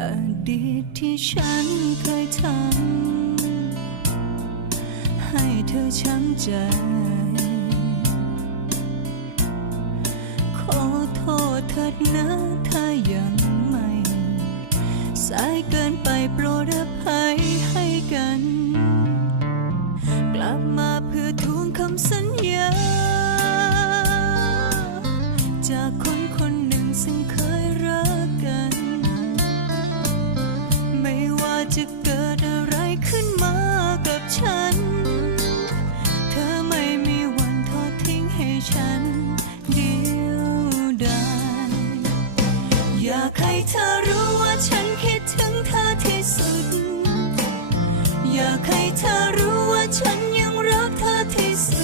อดีตที่ฉันเคยทำให้เธอช้ำใจ ขอโทษเถิดนะถ้ายังไม่ สายเกินไปโปรดอภัยให้กัน ให้เธอรู้ว่าฉันคิดถึงเธอที่สุด อยากให้เธอรู้ว่าฉันยังรักเธอที่สุด